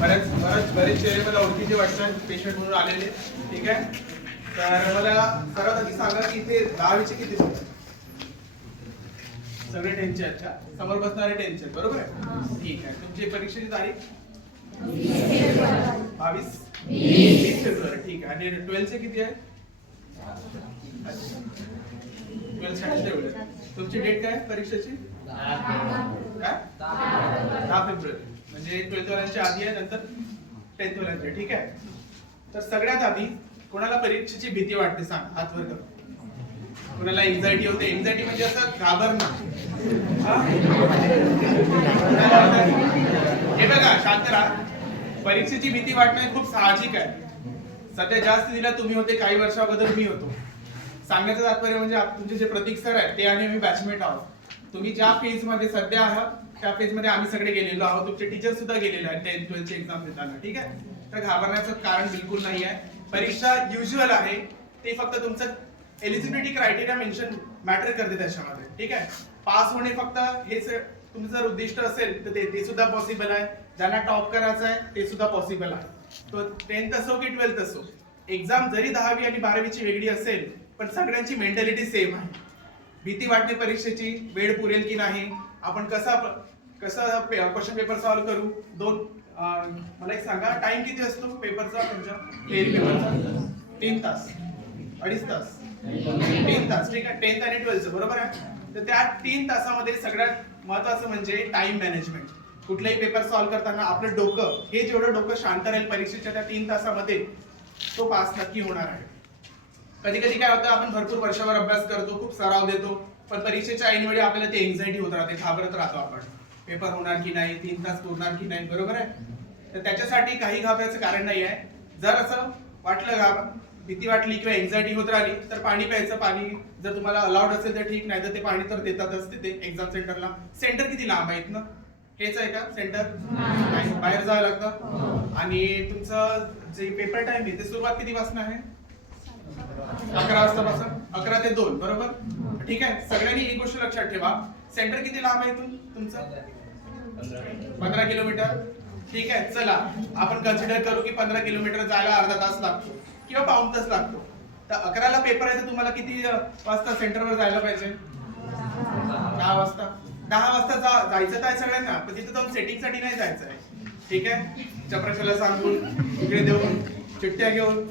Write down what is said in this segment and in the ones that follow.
बऱ्याच बऱ्याच बरेच चेहरे मला ओळखीचे वाटतात पेशंट म्हणून आलेले. ठीक आहे? तर मला सर्वात आधी सांगा की ते दहावीचे किती सगळे टेन्शन आहेत का? समोर बसणारे टेन्शन बरोबर? आहे ठीक आहे. तुमची परीक्षेची तारीख? बावीस? वीस फेब्रुवारी. ठीक आहे. आणि ट्वेल्थचे किती आहे ट्वेल्थ तुमची डेट काय आहे परीक्षेची? काय दहा फेब्रुवारी. म्हणजे ट्वेल्थ वाल्यांच्या आधी आहे नंतर टेन्थ वाल्यांच्या ठीक आहे? तर सगळ्यात आधी कोणाला परीक्षेची भीती वाटते सांग हात वर कर कोणाला एन्झायटी होते? एन्झायटी म्हणजे असं घाबरणं. हे? बघा शांत राहा. परीक्षेची भीती वाटणं खूप साहजिक आहे. सध्या जास्त दिला तुम्ही होते काही वर्षाबद्दल मी होतो. सांगण्याचं तात्पर्य म्हणजे तुमचे जे प्रतीक सर आहेत ते आणि आम्ही बॅचमेट आहोत. तुम्ही ज्या फेजमध्ये सध्या आहात त्या फेजमध्ये आम्ही सगळे गेलेलो आहोत. तुमचे टीचर सुद्धा गेलेले आहेत. टेन्थ ट्वेल्थची एक्झाम देताना ठीक आहे? तर घाबरण्याचं कारण बिलकुल नाही आहे. परीक्षा युजल आहे. ते फक्त तुमचं एलिजिबिलिटी क्रायटेरिया मेन्शन मॅटर करते त्याच्यामध्ये ठीक आहे? पास होणे फक्त हेच तुमचं जर उद्दिष्ट असेल तर ते ते सुद्धा पॉसिबल आहे. ज्यांना टॉप करायचं आहे ते सुद्धा पॉसिबल आहे. तो टेन्थ असो की ट्वेल्थ असो एक्झाम जरी दहावी आणि बारावीची वेगळी असेल पण सगळ्यांची मेंटॅलिटी सेम आहे. भीती वाटते परीक्षेची वेळ पुरेल की नाही? आपण कसा कसं क्वेश्चन पेपर सॉल्व्ह करू? दोन मला एक सांगा टाइम किती असतो पेपरचा तुमच्या? थेअरी पेपरचा तीन तास. अडीच तास. तीन तास ठीक आहे? टेन्थ आणि ट्वेल्थ बरोबर आहे? तर त्या तीन तासामध्ये सगळ्यात महत्वाचं म्हणजे टाइम मॅनेजमेंट कुठलाही पेपर सॉल्व्ह करताना आपलं डोकं हे जेवढं डोकं शांत राहील परीक्षेच्या त्या तीन तासामध्ये तो पास नक्की होणार आहे. कधी कधी काय होतं आपण भरपूर वर्षावर अभ्यास करतो खूप सराव देतो. पण परीक्षेच्या ऐनवेळी आपल्याला ते एन्झायटी होत राहते घाबरत राहतो आपण. पेपर होणार की नाही तीन तास पुरणार की नाही बरोबर आहे? तर त्याच्यासाठी काही घाबरायचं कारण नाही आहे. जर असं वाटलं का भीती वाटली किंवा एन्झायटी होत राहिली तर पाणी प्यायचं पाणी जर तुम्हाला अलाउड असेल तर ठीक नाही तर ते पाणी तर देतातच तिथे एक्झाम सेंटरला सेंटर किती लांब आहे ना? हेच आहे का? सेंटर बाहेर जावं लागतं? आणि तुमचं जे पेपर टाइम आहे ते सुरुवात किती वाजता आहे? अकरा वाजतापासून अकरा ते दोन बरोबर? ठीक आहे. सगळ्यांनी एक गोष्ट लक्षात ठेवा. सेंटर किती लांब आहे इथून? तुमचं? पंधरा किलोमीटर. ठीक आहे. चला. आपण कन्सिडर करू की पंधरा किलोमीटर जायला अर्धा तास लागतो किंवा पाऊण तास लागतो. तर अकराला पेपर आहे तर तुम्हाला किती वाजता सेंटरवर जायला पाहिजे? दहा वाजता. दहा वाजता जा जायचं तर आहे सगळ्यांना पण तिथे जाऊन सेटिंगसाठी नाही जायचं आहे. ठीक आहे? चपराशाला सांगून इकडे देऊन चिठ्ठ्या घेऊन.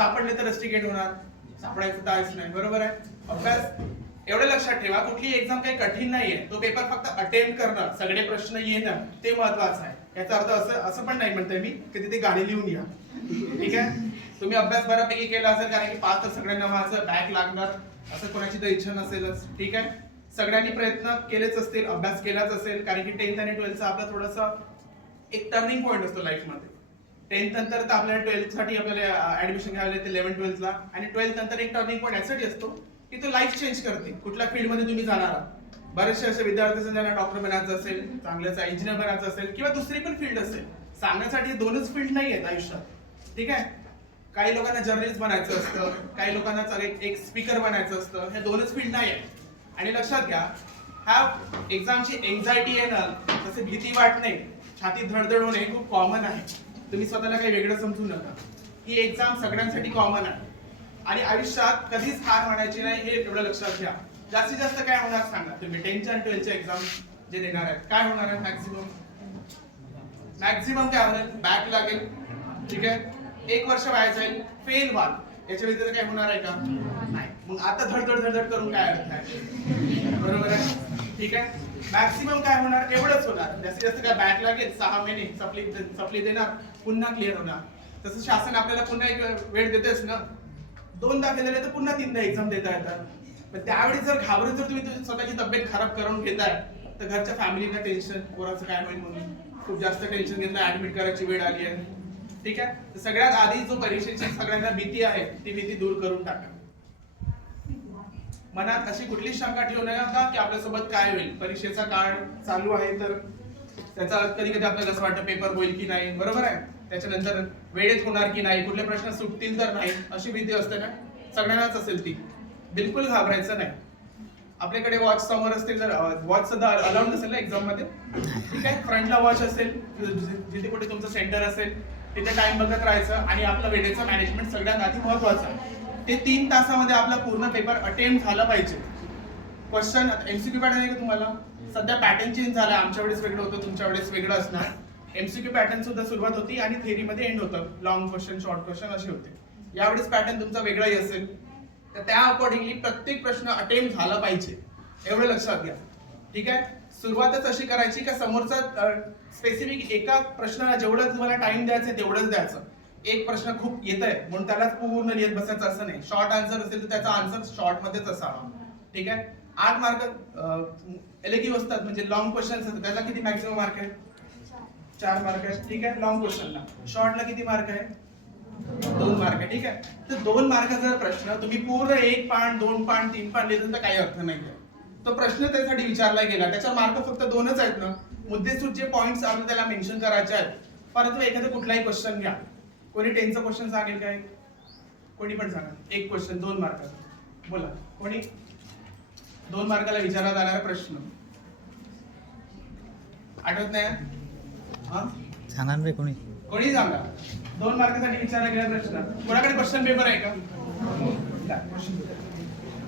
सापडले तर रस्टिकेट होणार. सापडायचं तर नाही. बरोबर आहे? अभ्यास एवढं लक्षात ठेवा कुठली एक्झाम काही कठीण नाहीये. तो पेपर फक्त अटेम्प्ट करणं सगळे प्रश्न येणं ते महत्वाचं आहे. याचा अर्थ असं असं पण नाही म्हणतोय मी की तिथे गाडी लिहून या. ठीक आहे? तुम्ही अभ्यास बऱ्यापैकी केला असेल कारण की पाच तर सगळ्यांना माझं बॅक लागणार. असं कोणाची तर इच्छा नसेलच. ठीक आहे? सगळ्यांनी प्रयत्न केलेच असतील अभ्यास केलाच असेल कारण की टेन्थ आणि ट्वेल्थचा आपला थोडासा एक टर्निंग पॉईंट असतो लाईफमध्ये टेन्थ नंतर तर आपल्याला ट्वेल्थसाठी आपल्याला ऍडमिशन घ्यावं लागते इलेव्हन ट्वेल्थला आणि ट्वेल्थ नंतर एक टर्निंग पॉईंट यासाठी असतो की तो लाईफ चेंज करते. कुठल्या फील्डमध्ये तुम्ही जाणार आहात. बरेचसे असे विद्यार्थी ज्यांना डॉक्टर बनायचं असेल चांगल्याचा इंजिनियर बनायचं असेल किंवा दुसरी पण फील्ड असेल. सांगण्यासाठी दोनच फील्ड नाही आहेत आयुष्यात. ठीक आहे? काही लोकांना जर्नलिस्ट बनायचं असतं काही लोकांना एक- स्पीकर बनायचं असतं. हे दोनच फील्ड नाही आहेत. आणि लक्षात घ्या ह्या एक्झामची एन्झायटी येणं तसे भीती वाटणे छाती धडधड होणे खूप कॉमन आहे. तुम्ही स्वतःला काही वेगळं समजू नका. ही एक्झाम सगळ्यांसाठी कॉमन आहे. आणि आयुष्यात कधीच हार मानायची नाही हे एवढं लक्षात घ्या. जास्तीत जास्त काय होणार सांगा. तुम्ही टेनच्या आणि ट्वेल्थच्या एक्झाम जे देणार आहेत काय होणार आहे मॅक्झिमम मॅक्झिमम काय होणार बॅक लागेल. ठीक आहे? एक वर्ष वाया जाईल. फेल व्हाल. याच्या व्यतिरिक्त काय होणार आहे का? नाही. मग आता धडधड धडधड करून काय अर्थ आहे? बरोबर आहे? ठीक आहे? मॅक्सिमम काय होणार? एवढंच होणार. जास्तीत जास्त काय बॅक लागेल? सहा महिने सप्ली सप्ली देणार. पुन्हा क्लिअर होणार. तसं शासन आपल्याला पुन्हा एक वेळ देतेच ना? दोनदा केलेले तर पुन्हा तीनदा एक्झाम देता येतात. पण त्यावेळी जर घाबरून जर तुम्ही स्वतःची तब्येत खराब करून घेताय तर घरच्या फॅमिलीला टेन्शन कोणाचं काय होईल म्हणून? खूप जास्त टेन्शन घेतलं ऍडमिट करायची वेळ आली आहे. ठीक आहे? सगळ्यात आधी जो परीक्षेची सगळ्यांना भीती आहे ती भीती दूर करून टाका. मनात अशी कुठलीच शंका ठेवू नका की आपल्यासोबत काय होईल? परीक्षेचा काळ चालू आहे तर त्याचा कधी कधी आपल्याला असं वाटतं पेपर होईल की नाही. बरोबर आहे? त्याच्यानंतर वेळेत होणार की नाही? कुठले प्रश्न सुटतील तर नाही? अशी भीती असते ना? सगळ्यांनाच असेल ती. बिलकुल घाबरायचं नाही. आपल्याकडे वॉच समोर असतील तर वॉच सुद्धा अलाउड नसेल ना एक्झाममध्ये? ठीक आहे? फ्रंटला वॉच असेल जिथे कुठे तुमचं सेंटर असेल तिथे टाइम बघत राहायचं आणि आपलं वेळेचं मॅनेजमेंट सगळ्यात आधी महत्वाचं आहे. ते तीन तासामध्ये आपला पूर्ण पेपर अटेम्प्ट झाला पाहिजे. क्वेश्चन एमसीक्यू पॅटर्न आहे का तुम्हाला? सध्या पॅटर्न चेंज झाला. आमच्या वेळेस वेगळं होतं तुमच्या वेळेस वेगळं असणार. एमसीक्यू पॅटर्न सुद्धा सुरुवात होती आणि थेरीमध्ये एंड होतं. लॉंग क्वेश्चन शॉर्ट क्वेश्चन असे होते. यावेळेस पॅटर्न तुमचा वेगळाही असेल. तर त्या अकॉर्डिंगली प्रत्येक प्रश्न अटेम्प्ट झाला पाहिजे. एवढं लक्षात घ्या. ठीक आहे? सुरुवातच अशी करायची का समोरचा स्पेसिफिक एका प्रश्नाला जेवढं तुम्हाला टाइम द्यायचं तेवढंच द्यायचं. एक प्रश्न खूप येत आहे म्हणून त्यालाच पूर्ण लिहित बसायचं असं नाही. शॉर्ट आन्सर असेल तर त्याचा आन्सर शॉर्ट मध्येच असावा. ठीक आहे? आठ मार्क एलेक्टिव्ह असतात. म्हणजे लॉंग क्वेश्चन असतात त्याला किती मॅक्सिमम मार्क आहे? चार मार्क आहे. ठीक आहे? लॉंग क्वेश्चनला शॉर्टला किती मार्क आहे? दोन मार्क आहे. ठीक आहे? तर दोन मार्काचा प्रश्न तुम्ही पूर्ण एक पान दोन पान तीन पान लिहिलं तर काही अर्थ नाही आहे. तो प्रश्न त्यासाठी विचारला गेला. त्याच्या मार्क फक्त दोनच आहेत ना. मुद्देसूद जे पॉईंट्स आपण त्याला मेन्शन करायचे आहेत. परंतु एखादं कुठलाही क्वेश्चन घ्या. कोणी टेनचं क्वेश्चन सांगेल काय? कोणी पण सांगा. एक क्वेश्चन दोन मार्काचा बोला. कोणी? दोन मार्काला विचारला जाणारा प्रश्न. आठवत नाही? हा? सांगा ना कोणी. कोणी सांगा? दोन मार्कासाठी विचारला गेला प्रश्न. कोणाकडे क्वेश्चन पेपर आहे का.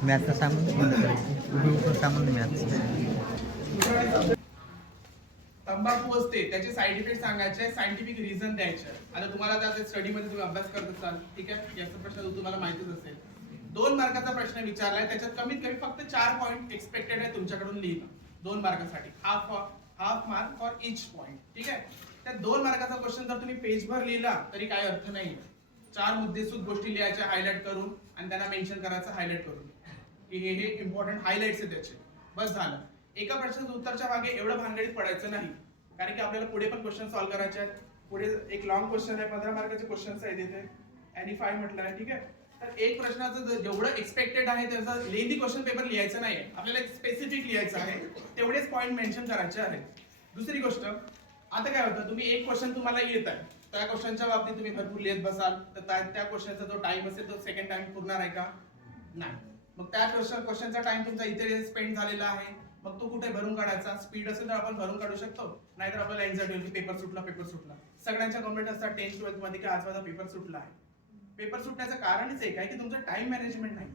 मॅथचा सांगून दे कोणतं ग्रुपवर सांगून दे मॅथचं तंबाखू असते त्याचे साईड इफेक्ट सांगायचे सायंटिफिक रिझन द्यायचे. आता तुम्हाला त्या स्टडीमध्ये तुम्ही अभ्यास करत असाल ठीक आहे? याचा प्रश्न तुम्हाला माहितीच असेल. दोन मार्काचा प्रश्न विचारलाय त्याच्यात कमीत कमी फक्त चार पॉईंट एक्सपेक्टेड आहे तुमच्याकडून लिहिणं दोन मार्कासाठी. Half half mark for each point ठीक आहे? त्या दोन मार्काचा क्वेश्चन जर तुम्ही पेजभर लिहिला तरी काही अर्थ नाही. चार मुद्देसूद गोष्टी लिहायच्या हायलाइट करून आणि त्यांना मेन्शन करायचं हायलाइट करून. की हे हे इम्पॉर्टंट हायलाइट्स आहे त्याचे. बस झालं. एका प्रश्नाचं उत्तरच्या मागे एवढं भानगडीत पडायचं नाही. कारण की आपल्याला पुढे पण क्वेश्चन सॉल्व्ह करायचे आहेत. पुढे एक लॉंग क्वेश्चन आहे पंधरा मार्काचे क्वेश्चन्स आहेत इथे. आणि फाय म्हटलं आहे ठीक आहे? तर एक प्रश्नाचं जेवढं एक्सपेक्टेड आहे त्याचं लेंदी क्वेश्चन पेपर लिहायचं नाही. आपल्याला एक स्पेसिफिक लिहायचं आहे. तेवढेच पॉईंट मेन्शन करायचे आहेत दुसरी गोष्ट आता काय होतं तुम्ही एक क्वेश्चन तुम्हाला येत आहे. त्या क्वेश्चनच्या बाबतीत तुम्ही भरपूर लिहित बसाल. तर त्या- त्या क्वेश्चनचा जो टाइम असेल तो सेकंड टाइम पुरणार आहे का? नाही. मग त्या क्वेश्चन क्वेश्चनचा टाइम तुमचा इथे स्पेंड झालेला आहे. मग तो कुठे भरून काढायचा? स्पीड असेल तर आपण भरून काढू शकतो. नाहीतर आपल्याला एक्झॅक्ट होईल की पेपर सुटला पेपर सुटला. सगळ्यांच्या कॉम्प्लेट असतात टेन्थ ट्वेल्थमध्ये की आज माझा पेपर सुटला आहे. पेपर सुटण्याचं कारणच एक आहे की तुमचं टाइम मॅनेजमेंट नाही.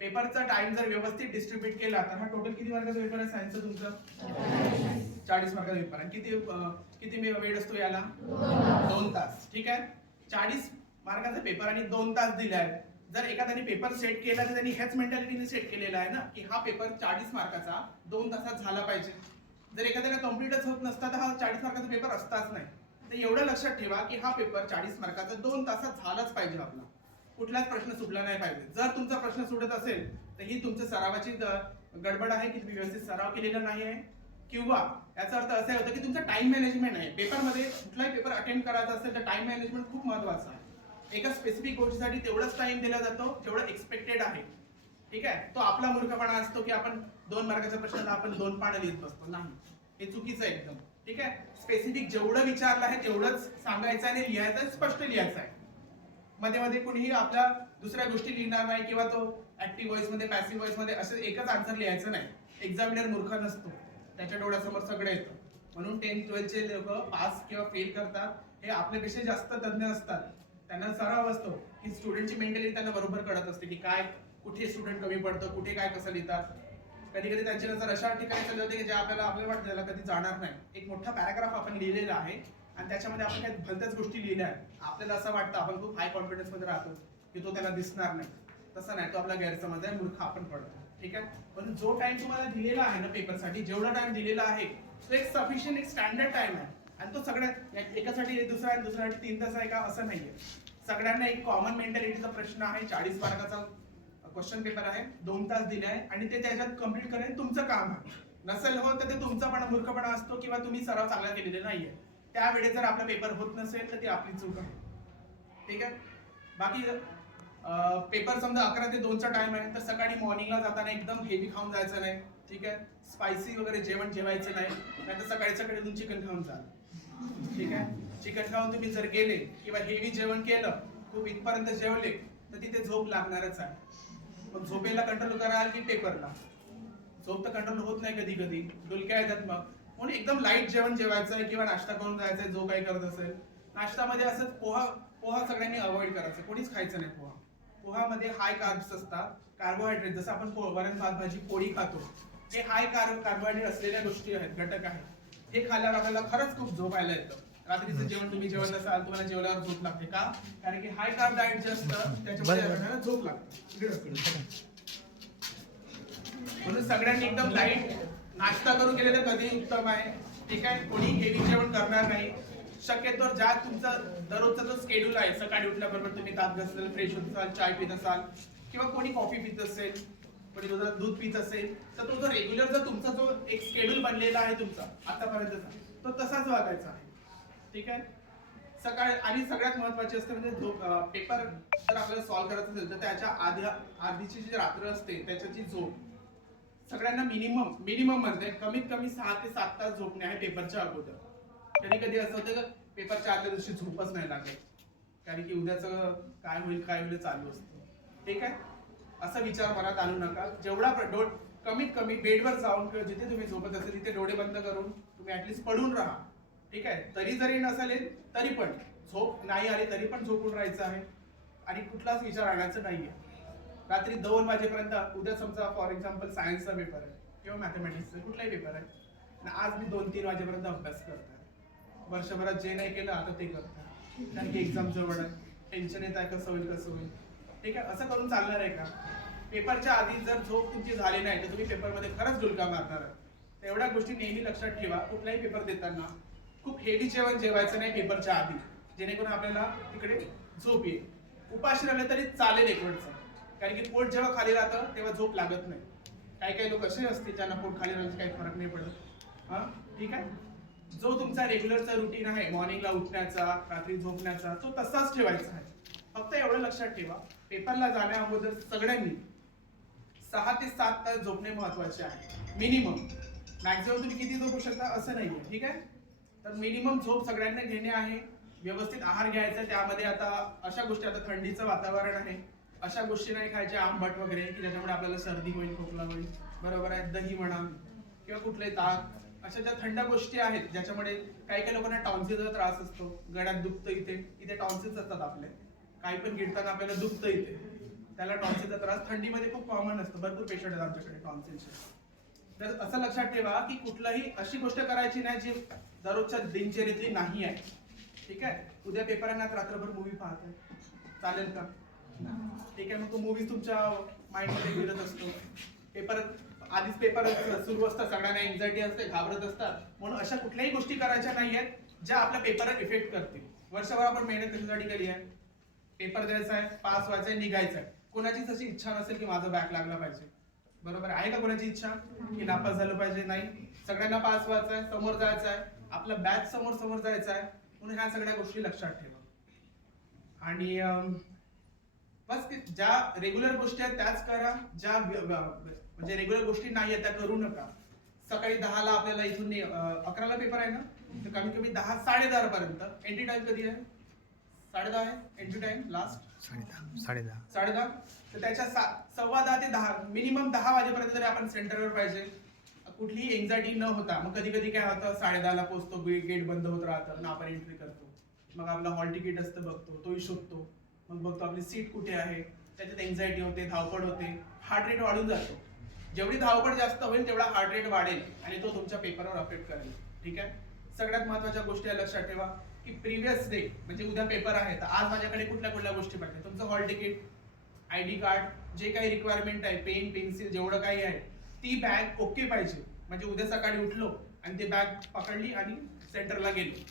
पेपरचा टाइम जर व्यवस्थित डिस्ट्रीब्यूट केला तर हा टोटल किती मार्काचा पेपर आहे? सायन्सचा तुमचा? चाळीस मार्काचा पेपर आहे. किती किती वेळ असतो याला? दोन तास. ठीक आहे? चाळीस मार्काचा पेपर आणि दोन तास दिले आहे जर एखाद्याने पेपर सेट केला तर त्यांनी ह्याच मेंटॅलिटीने सेट केलेला आहे ना की हा पेपर चाळीस मार्काचा दोन तासात झाला पाहिजे. जर एखाद्याला कम्प्लीटच होत नसता तर हा चाळीस मार्काचा पेपर असताच नाही. तर एवढं लक्षात ठेवा की हा पेपर चाळीस मार्काचा दोन तासात झालाच पाहिजे आपला. कुठलाच प्रश्न सुटला नाही पाहिजे. जर तुमचा प्रश्न सुटत असेल तर ही तुमच्या सरावाची गडबड आहे की तुम्ही व्यवस्थित सराव केलेला नाही आहे किंवा याचा अर्थ असा होतं की तुमचा टाइम मॅनेजमेंट आहे. पेपरमध्ये कुठलाही पेपर अटेंड करायचा असेल तर टाइम मॅनेजमेंट खूप महत्वाचं आहे. एका स्पेसिफिक गोष्टीसाठी तेवढाच टाइम दिला जातो जेवढा एक्सपेक्टेड आहे. ठीक आहे? तो आपला मूर्खपणा असतो की आपण दोन मार्गाच्या प्रश्नाला आपण दोन पानं लिहित बसतो. नाही. हे चुकीचं आहे एकदम. ठीक आहे? स्पेसिफिक जेवढं विचारलं आहे तेवढंच सांगायचं आणि लिहायचं स्पष्ट लिहायचं आहे. मध्ये मध्ये कुणीही आपल्या दुसऱ्या गोष्टी लिहिणार नाही किंवा तो ऍक्टिव्ह व्हॉइसमध्ये पॅसिव्ह व्हॉइसमध्ये असं एकच आन्सर लिहायचं नाही. एक्झामिनर मूर्ख नसतो. त्याच्या डोळ्यासमोर सगळं येतं. म्हणून टेन्थ ट्वेल्थचे लोक पास किंवा फेल करतात. हे आपल्यापेक्षा जास्त तज्ञ असतात. त्यांना सराव असतो की स्टुडंटची मेंटॅलिटी त्यांना बरोबर कळत असते की काय कुठे स्टुडंट कमी पडतं कुठे काय कसं लिहितात. कधी कधी त्यांची नजर अशा ठिकाणी चालली होते की जे आपल्याला आपल्याला वाटतं त्याला कधी जाणार नाही. एक मोठा पॅराग्राफ आपण लिहिलेला आहे आणि त्याच्यामध्ये आपण काही भलत्याच गोष्टी लिहिल्या आहेत. आपल्याला असं वाटतं आपण खूप हाय कॉन्फिडन्समध्ये राहतो की तो त्याला दिसणार नाही. तसं नाही तो आपला गैरसमज आहे मूर्ख आपण पडतो ठीक आहे? पण जो टाइम तुम्हाला दिलेला आहे ना पेपरसाठी जेवढा टाइम दिलेला आहे तो एक सफिशियंट एक स्टँडर्ड टाइम आहे. आणि तो सगळ्या एकासाठी दुसरा आणि दुसऱ्यासाठी तीन तास आहे का? असं नाहीये. सगळ्यांना एक कॉमन मेंटॅलिटीचा प्रश्न आहे. चाळीस मार्काचा क्वेश्चन पेपर आहे. दोन तास दिले आहे. आणि ते त्याच्यात कंप्लीट करणं तुमचं काम आहे. नसेल हो तर ते तुमचा पण मूर्खपणा असतो किंवा तुम्ही सराव चांगला केलेले नाहीये. त्यावेळेस जर आपला पेपर होत नसेल तर ती आपली चूक आहे. ठीक आहे? बाकी पेपर समजा अकरा ते दोनचा टाइम आहे. तर सकाळी मॉर्निंगला जाताना एकदम हेवी खाऊन जायचं नाही. ठीक आहे? स्पायसी वगैरे जेवण जेवायचं नाही. नाहीतर सकाळी सकाळी तुम्ही चिकन खाऊन जा. ठीक आहे? चिकन खाऊन तुम्ही जर गेले किंवा हेवी जेवण केलं खूप इथपर्यंत जेवले तर तिथे झोप लागणारच आहे. मग झोपेला कंट्रोल कराल की पेपरला झोप तर कंट्रोल होत नाही कधी कधी डुलक्या येतात मग. म्हणून एकदम लाइट जेवण जेवायचं किंवा नाश्ता करून जायचंय जो काही करत असेल. नाश्त्यामध्ये असंच पोहा पोहा सगळ्यांनी अवॉइड करायचं. कोणीच खायचं नाही पोहा. पोहामध्ये हाय कार्ब्स असतात. कार्बोहायड्रेट जसं आपण वरण भात भाजी पोळी खातो. हे हाय कार्ब कार्बोहायड्रेट असलेल्या गोष्टी आहेत घटक आहेत. हे खाल्ल्यावर आपल्याला खरंच खूप झोपायला येतं. रात्रीचं जेवण तुम्ही जेवण नसाल तुम्हाला जेवल्यावर झोप लागते का? कारण की हाय कार्ब डाएट जे असतं त्याच्यामध्ये झोप लागते. म्हणून सगळ्यांनी एकदम लाइट नाश्ता करून गेलेलं कधी उत्तम आहे. ठीक आहे? कोणी हेवी जेवण करणार नाही. शक्यतो ज्या तुमचा दररोजचा जो स्केड्यूल आहे सकाळी उठल्याबरोबर तुम्ही दात घासाल फ्रेश होत असाल चाय पित असाल किंवा कोणी कॉफी पित असेल कोणी दुधात दूध पित असेल तर तो जो रेग्युलर जर तुमचा जो एक स्केड्यूल बनलेला आहे तुमचा आतापर्यंतचा तो तसाच वागायचा. ठीक आहे? सकाळ आणि सगळ्यात महत्वाची असते म्हणजे झोप पेपर जर आपल्याला सॉल्व्ह करायचं असेल तर त्याच्या आधी आधीची जी रात्र असते त्याच्याची झोप. सगळ्यांना मिनिमम मिनिमम म्हणजे कमीत कमी सहा ते सात तास झोपणे आहे पेपरच्या अगोदर. कधी कधी असं होतं का पेपरच्या आदल्या दिवशी झोपच नाही लागत. कारण की उद्याचं काय होईल काय होईल चालू असतं. ठीक आहे? असा विचार मनात आणू नका. जेवढा प्र- डो कमीत कमी बेडवर जाऊन किंवा जिथे तुम्ही झोपत असेल तिथे डोळे बंद करून तुम्ही ऍटलीस्ट पडून राहा. ठीक आहे? तरी जरी नसेल तरी पण झोप नाही आली तरी पण झोपून राहायचं आहे. आणि कुठलाच विचार आणायचा नाहीये. रात्री दोन वाजेपर्यंत उद्या समजा फॉर एक्झाम्पल सायन्सचा पेपर आहे किंवा मॅथमॅटिक्सचा कुठलाही पेपर आहे. आणि आज मी दोन तीन वाजेपर्यंत अभ्यास करतोय. वर्षभरात जे नाही केलं आता ते करतोय. कारण की एक्झाम जवळ आहे. टेन्शन येत आहे कसं होईल कसं होईल. ठीक आहे? असं करून चालणार आहे का? पेपरच्या आधी जर झोप तुमची झाली नाही तर तुम्ही पेपरमध्ये खरंच डुलका मारणार आहे तर एवढ्या गोष्टी नेहमी लक्षात ठेवा. कुठलाही पेपर देताना खूप हेवी जेवण जेवायचं नाही पेपरच्या आधी. जेणेकरून आपल्याला तिकडे झोप येईल. उपाशी राहिले तरी चालेल एक वेळचं कारण की पोट जेव्हा खाली राहतं तेव्हा झोप लागत नाही. काही काही लोक असे असतील ज्यांना पोट खाली राहिलं काही फरक नाही पडत. हां? ठीक आहे? जो तुमचा रेग्युलरचा रुटीन आहे मॉर्निंगला उठण्याचा रात्री झोपण्याचा तो तसाच ठेवायचा आहे. फक्त एवढं लक्षात ठेवा पेपरला जाण्या अगोदर सगळ्यांनी सहा ते सात तास झोपणे महत्त्वाचे आहे. मिनिमम मॅक्झिमम तुम्ही किती झोपू शकता असं नाही आहे ठीक आहे? तर मिनिमम झोप सगळ्यांना घेणे आहे. व्यवस्थित आहार घ्यायचा त्यामध्ये आता अशा गोष्टी आता थंडीचं वातावरण आहे. अशा गोष्टी नाही खायच्या. आंबट वगैरे की ज्याच्यामुळे आपल्याला सर्दी होईल खोकला होईल. बरोबर आहे. दही म्हणा किंवा कुठले ताक. अशा ज्या थंड गोष्टी आहेत ज्याच्यामुळे काही काही लोकांना टॉन्सिलचा त्रास असतो. गळ्यात दुखतं इथे. इथे टॉन्सिल्स असतात आपले. काही पण गिळताना आपल्याला दुखतं इथे. त्याला टॉन्सिलचा त्रास. थंडीमध्ये खूप कॉमन असतो. भरपूर पेशंट आहेत आमच्याकडे टॉन्सिलचे. तर असं लक्षात ठेवा की कुठलाही अशी गोष्ट करायची नाही जी दररोजच्या दिनचर्येतली नाही आहे. ठीक आहे? उद्या पेपरांना रात्रभर मूवी पाहते चालेल का? ठीक आहे मग तो मूवी तुमच्या माइंडमध्ये फिरत असतो. पेपर आधीच पेपर सुरू असतात सगळ्यांना एन्झायटी असते घाबरत असतात. म्हणून अशा कुठल्याही गोष्टी करायच्या नाही आहेत ज्या आपल्या पेपरवर इफेक्ट करतील. वर्षभर आपण मेहनत कशासाठी केली आहे? पेपर द्यायचा आहे पास व्हायचा आहे निघायचा आहे. कोणाचीच अशी इच्छा नसेल की माझा बॅक लागला पाहिजे. बरोबर आहे? का कोणाची इच्छा? की नापास झालं पाहिजे? नाही. सगळ्यांना पास व्हायचं आहे समोर जायचं आहे आपला बॅच समोर समोर जायचं आहे म्हणून ह्या सगळ्या गोष्टी लक्षात ठेवा. आणि बस ज्या रेग्युलर गोष्टी आहेत त्याच करा. ज्या म्हणजे रेग्युलर गोष्टी नाही आहेत त्या करू नका. सकाळी दहाला आपल्याला इथून अकराला पेपर आहे ना? तर कमीत कमी दहा साडे दहा पर्यंत. एंट्री टाइम कधी आहे? साडे दहा आहे. एंट्री टाइम लास्ट साडेदहा साडेदहा. साडे दहा तर त्याच्या सा- सव्वा दहा ते दहा मिनिमम दहा वाजेपर्यंत तरी आपण सेंटरवर पाहिजे. कुठलीही एन्झायटी न होता मग कधी कधी काय होतं साडे दहाला पोहोचतो गेट बंद होत राहतं ना आपण एंट्री करतो. मग आपला हॉल तिकीट असतं बघतो तोही शोधतो. मग बघतो आपली सीट कुठे आहे त्याच्यात एन्झायटी होते धावपळ होते हार्ट रेट वाढून जातो. जेवढी धावपळ जास्त होईल तेवढा हार्ट रेट वाढेल आणि तो तुमच्या पेपरवर अफेक्ट करेल. ठीक आहे? सगळ्यात महत्त्वाच्या गोष्टी लक्षात ठेवा. की प्रिव्हियस डे म्हणजे उद्या पेपर आहे तर आज माझ्याकडे कुठल्या कुठल्या गोष्टी पाहिजे? तुमचं hall ticket I D card जे काही रिक्वायरमेंट आहे पेन पेन्सिल जेवढं काही आहे ती बॅग ओके पाहिजे. म्हणजे उद्या सकाळी उठलो आणि ती बॅग पकडली आणि सेंटरला गेलो.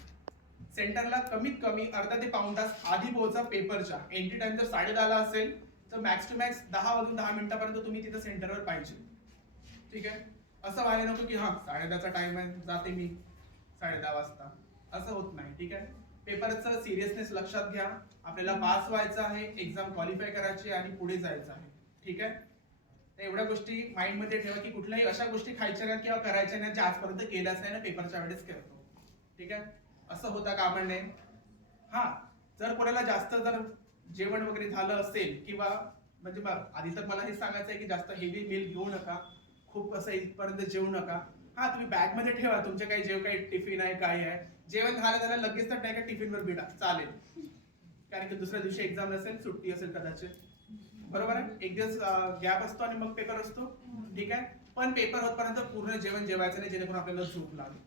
सेंटरला कमीत कमी अर्धा ते पाऊण तास आधी पोहोचा पेपरच्या एंट्री टाइम जर साडे दहाला असेल तर मॅक्स टू मॅक्स दहा वाजून दहा मिनिटापर्यंत तुम्ही तिथं सेंटरवर पाहिजे. ठीक आहे? असं व्हायला नको की हा साडे दहाचा टाइम आहे जाते मी. साडे दहा वाजता. असं होत नाही ठीक आहे? पेपरचं सिरियसनेस लक्षात घ्या. आपल्याला पास व्हायचं आहे एक्झाम क्वालिफाय करायची आहे आणि पुढे जायचं आहे ठीक आहे? तर एवढ्या गोष्टी माइंडमध्ये ठेवा की कुठल्याही अशा गोष्टी खायच्या नाही किंवा करायच्या नाही ज्या आजपर्यंत केल्याच नाही ना पेपरच्या वेळेस करतो ठीक आहे? असं होता कामा नये हा जर कोणाला जास्त जर जेवण वगैरे झालं असेल किंवा म्हणजे आधी तर मला हे सांगायचं आहे की जास्त हेवी मील घेऊ नका खूप असं इथपर्यंत जेवू नका. हा तुम्ही बॅगमध्ये ठेवा तुमचे काही जेव काही टिफिन आहे काय आहे. जेवण झालं झालं लगेच तर नाही का टिफिन वर बिडा. चालेल. कारण की दुसऱ्या दिवशी एक्झाम नसेल सुट्टी असेल कदाचित. बरोबर आहे? एक दिवस गॅप असतो आणि मग पेपर असतो. ठीक आहे? पण पेपर होतपर्यंत पूर्ण जेवण जेवायचं नाही जेणेकरून आपल्याला झोप लागेल.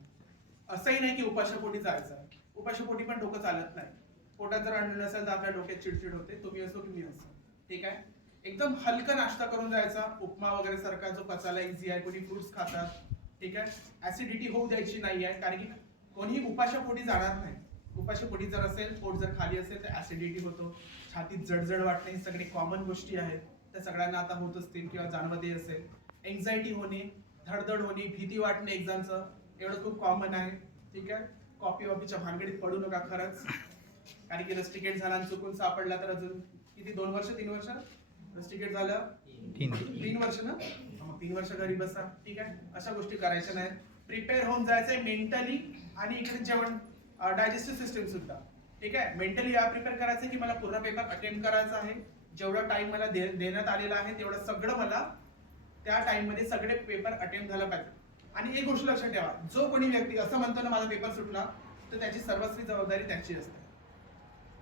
असंही नाही की उपाशापोटी जायचं आहे उपाशापोटी पण डोकं चालत नाही. पोटात जर अन्न नसेल तर आपल्या डोक्यात चिडचिड होते. तुम्ही असो की मी असो. ठीक आहे? एकदम हलका नाश्ता करून जायचा. उपमा वगैरे सारखा जो पचायला इझी आहे. कोणी फ्रुट्स खातात. ठीक आहे? ऍसिडिटी होऊ द्यायची नाही आहे कारण की कोणीही उपाशापोटी जाणार नाही. उपाशापोटी जर असेल पोट जर खाली असेल तर ऍसिडिटी होतो. छातीत जडजड वाटणे हे सगळे कॉमन गोष्टी आहेत. त्या सगळ्यांना आता होत असतील किंवा जाणवतही असेल. एन्झायटी होणे धडधड होणे भीती वाटणे एक्झामचं एवढं खूप कॉमन आहे. ठीक आहे? कॉपी वॉपीच्या भानगडीत पडू नका खरंच. कारण की रस्टिकेट झाला आणि चुकून सापडला तर अजून किती दोन वर्ष तीन वर्ष? रस्टिकेट झालं? तीन. तीन वर्ष ना? मग तीन वर्ष घरी बसा. ठीक आहे? अशा गोष्टी करायच्या नाहीत. प्रिपेअर होऊन जायचंय मेंटली आणि इकडे जेवण डायजेस्टिव्ह सिस्टम सुद्धा. ठीक आहे? मेंटली या प्रिपेअर करायचं की मला पूर्ण पेपर अटेम्प्ट करायचा आहे. जेवढा टाइम मला दे- देण्यात आलेला आहे तेवढं सगळं मला त्या टाइममध्ये सगळे पेपर अटेम्प्ट झाला पाहिजे. आणि एक गोष्ट लक्षात ठेवा जो कोणी व्यक्ती असं म्हणतो ना माझा पेपर सुटला तर त्याची सर्वस्वी जबाबदारी त्याची असते.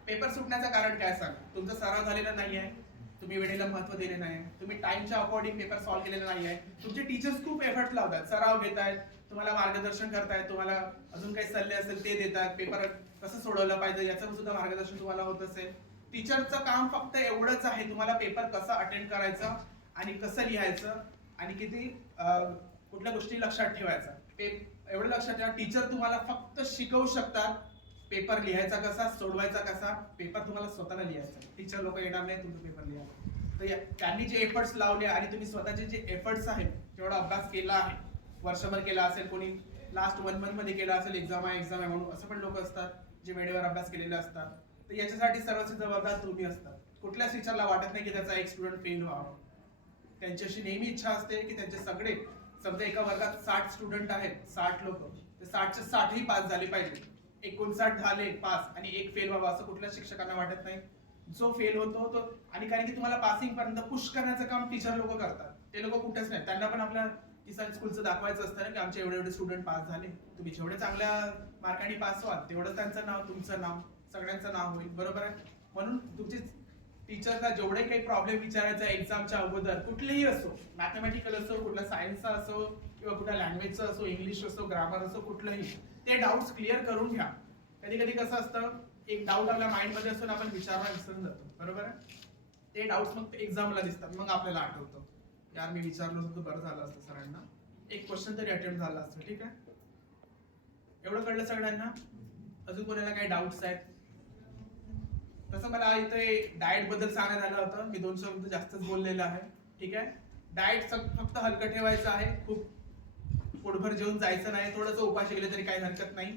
पेपर सुटण्याचं कारण काय सांग? तुमचा सराव झालेला नाही आहे तुम्ही वेळेला महत्त्व दिले नाही तुम्ही टाइमच्या अकॉर्डिंग पेपर सॉल्व्ह केलेला नाही आहे तुमचे टीचर्स खूप एफर्ट लावतात सराव घेत आहेत तुम्हाला मार्गदर्शन करतायत तुम्हाला अजून काही सल्ले असेल ते देतात पेपर कसं सोडवलं पाहिजे याचं सुद्धा मार्गदर्शन तुम्हाला होत असेल. टीचरचं काम फक्त एवढंच आहे तुम्हाला पेपर कसा अटेंड करायचा आणि कसं लिहायचं आणि किती कुठल्या गोष्टी लक्षात ठेवायचा. पे- एवढं लक्षात ठेवा टीचर तुम्हाला फक्त शिकवू शकतात पेपर लिहायचा कसा सोडवायचा कसा पेपर तुम्हाला स्वतःला लिहायचा. टीचर लोक येणार नाही तुमचं पेपर लिहा तर त्यांनी जे एफर्ट्स लावले आणि तुम्ही स्वतःचे जे एफर्ट्स आहेत तेवढा अभ्यास केला आहे. वर्षभर केला असेल कोणी लास्ट वन मंथमध्ये केला असेल एक्झाम आहे एक्झाम आहे म्हणून असं पण लोक असतात जे वेळेवर अभ्यास केलेले असतात. तर याच्यासाठी सर्वस्वी जबाबदार तुम्ही असतात. कुठल्याच टीचरला वाटत नाही की त्याचा एक स्टुडंट फेल व्हावा. त्यांची अशी नेहमी इच्छा असते की त्यांचे सगळे समजा एका वर्गात साठ स्टुडंट आहेत साठ लोक ते साठचे साठही पास झाले पाहिजे. एकोणसाठ झाले पास आणि एक फेल व्हावा असं कुठल्याच शिक्षकांना वाटत नाही. जो फेल होतो तो आणि कारण की तुम्हाला पासिंग पर्यंत पुश करण्याचं काम टीचर लोक करतात. ते लोक कुठेच नाही. त्यांना पण आपल्या किसान स्कूलचं दाखवायचं असतं ना की आमचे एवढे एवढे स्टुडंट पास झाले. तुम्ही जेवढे चांगल्या मार्काने पास व्हाल तेवढं त्यांचं नाव तुमचं नाव सगळ्यांचं नाव होईल. बरोबर आहे? म्हणून तुमची टीचरला जेवढे काही प्रॉब्लेम विचारायचा एक्झामच्या अगोदर कुठलेही असो मॅथमॅटिकल असो कुठला सायन्सचा असो किंवा कुठल्या लँग्वेजचा असो इंग्लिश असो ग्रामर असो कुठलंही ते डाऊट्स क्लिअर करून घ्या. कधी कधी कसं असतं एक डाऊट आपल्या माइंडमध्ये आपण विचारला विसरून जातो. बरोबर आहे? ते डाऊट्स मग एक्झामला दिसतात मग आपल्याला आठवतं. यार मी विचारलं होतं बरं झालं असतं सरांना. एक क्वेश्चन तरी अटेम्प्ट झाला असतं ठीक आहे? एवढं कळलं सगळ्यांना? अजून कोणाला काही डाऊट्स आहेत? तसं मला इथे डाएटबद्दल सांगण्यात आलं होतं. मी दोन शब्द जास्तच बोललेलं आहे ठीक आहे? डाएट फक्त हलकं ठेवायचं आहे. खूप पोटभर जेवून जायचं नाही. थोडंसं उपाशी गेले तरी काही हरकत नाही.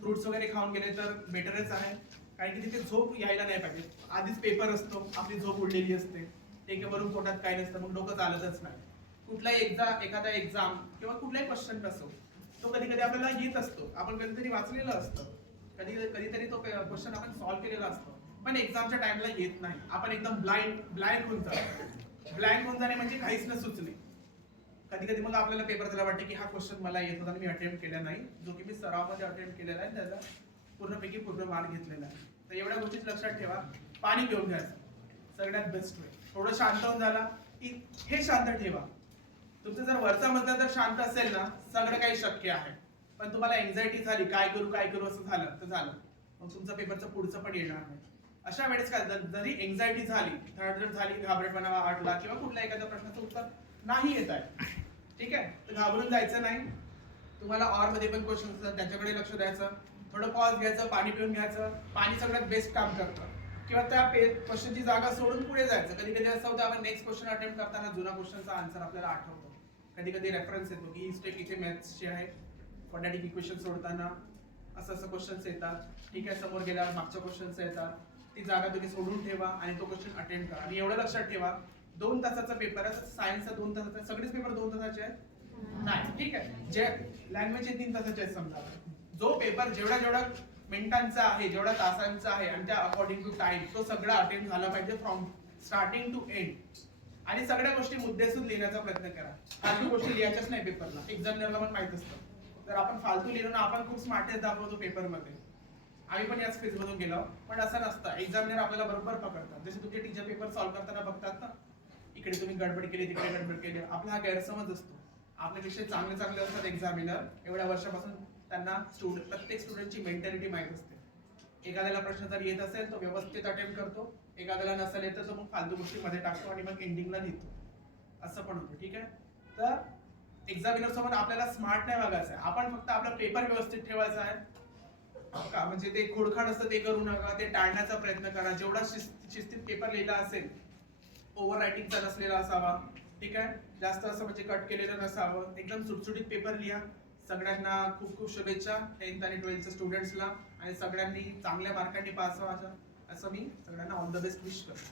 फ्रुट्स वगैरे खाऊन गेले तर बेटरच आहे. कारण की तिथे झोप यायला नाही पाहिजे. आधीच पेपर असतो. आपली झोप उडलेली असते. ठीक आहे पोटात काही नसतं मग डोकं चालतच नाही. कुठलाही एक्झाम एखादा एक्झाम किंवा कुठलाही क्वेश्चन असो तो कधी कधी आपल्याला येत असतो. आपण कधीतरी वाचलेलं असतं. कधी कधीतरी तो क्वेश्चन आपण सॉल्व्ह केलेला असतो. पण एक्झामच्या टाइमला येत नाही. आपण एकदम ब्लाइंड ब्लँक होऊन जातो. ब्लँक होऊन जाणे म्हणजे काहीच न सुचणे. कधी कधी मग आपल्याला पेपर त्याला वाटते की हा क्वेश्चन मला येत होता मी अटेम्प्ट केला नाही. जो की मी सरावमध्ये अटेम्प्ट केलेला आहे त्याचा पूर्णपैकी पूर्ण मार्क घेतलेला आहे. तर एवढ्या गोष्टीत लक्षात ठेवा. पाणी पिऊन घ्यायचं सगळ्यात बेस्ट वे थोडं शांत होऊन झाला. की हे शांत ठेवा. तुमचं जर वरचा मधला जर शांत असेल ना सगळं काही शक्य आहे. पण तुम्हाला एन्झायटी झाली काय करू काय करू असं झालं तर झालं. मग तुमचं पेपरचं पुढचं पण येणार नाही. अशा वेळेस काय जरी एन्झायटी झाली धडधड झाली घाबरटपणा वाटला किंवा कुठल्या एखाद्या प्रश्नाचं उत्तर नाही येत आहे. ठीक आहे? तर घाबरून जायचं नाही. तुम्हाला ऑरमध्ये पण क्वेश्चन असतात त्याच्याकडे लक्ष द्यायचं. थोडं पॉज घ्यायचं पाणी पिऊन घ्यायचं. पाणी सगळ्यात बेस्ट काम करतं. किंवा त्या क्वेश्चनची जागा सोडून पुढे जायचं. कधी कधी असं होतं आपण नेक्स्ट क्वेश्चन अटेम्प्ट करताना जुना क्वेश्चनचा आन्सर आपल्याला आठवतो. कधी कधी रेफरन्स येतो की ही स्टेप इथे मॅथ्सची आहे क्वाड्रॅटिक इक्वेशन सोडताना असं असं क्वेश्चन्स येतात. ठीक आहे समोर गेल्यावर मागच्या क्वेश्चन्स येतात. ती जागा तुम्ही सोडून ठेवा आणि तो क्वेश्चन अटेंड करा. आणि एवढं लक्षात ठेवा दोन तासाचा पेपर आहे सायन्सचा दोन तासाचा सगळेच पेपर दोन तासाचे आहेत? नाही. ठीक आहे. जे लँग्वेज तीन तासाचे आहेत समजा. जो पेपर जेवढा जेवढा मिनिटांचा आहे जेवढा तासांचा आहे आणि त्या अकॉर्डिंग टू टाइम तो सगळा अटेंड झाला पाहिजे फ्रॉम स्टार्टिंग टू एंड आणि सगळ्या गोष्टी मुद्देसून लिहिण्याचा प्रयत्न करा. फालतू गोष्टी लिहायच्याच नाही पेपरला. एक्झामिनरला पण माहीत असतं. तर आपण फालतू लिहिलो ना आपण खूप स्मार्टेस्ट दाखवतो पेपरमध्ये. आम्ही पण याच फेज मधून गेलो पण असं नसतं. एक्झामिनर आपल्याला बरोबर पकडतात. जसे तुमचे टीचर पेपर सॉल्व्ह करताना बघतात ना इकडे तुम्ही गडबड केली तिकडे गडबड केली. आपला हा गैरसमज असतो. आपले विषय चांगले चांगले असतात एक्झामिनर एवढ्या वर्षापासून त्यांना स्टुडंट प्रत्येक स्टुडंटची मेंटॅलिटी माहीत असते. एखाद्याला प्रश्न जर येत असेल तो व्यवस्थित अटेम्प्ट करतो. एखाद्याला नसेल येत तर तो मग फालतू गोष्टीमध्ये टाकतो आणि मग एंडिंगला लिहितो. असं पण होतं ठीक आहे? तर एक्झामिनर समोर आपल्याला स्मार्ट नाही वागायचं आहे. आपण फक्त आपला पेपर व्यवस्थित ठेवायचा आहे. हो का? म्हणजे ते खोडखाड असतं ते करू नका ते टाळण्याचा प्रयत्न करा. जेवढा शिस्त- शिस्तीत पेपर लिहिला असेल ओव्हर रायटिंगचा नसलेला असावा ठीक आहे? जास्त असं म्हणजे कट केलेलं नसावं. एकदम सुटसुटीत पेपर लिहा. सगळ्यांना खूप खूप शुभेच्छा टेन्थ आणि ट्वेल्थच्या स्टुडंट्सला आणि सगळ्यांनी चांगल्या मार्कांनी पास व्हा असं मी सगळ्यांना ऑल द बेस्ट विश करतो.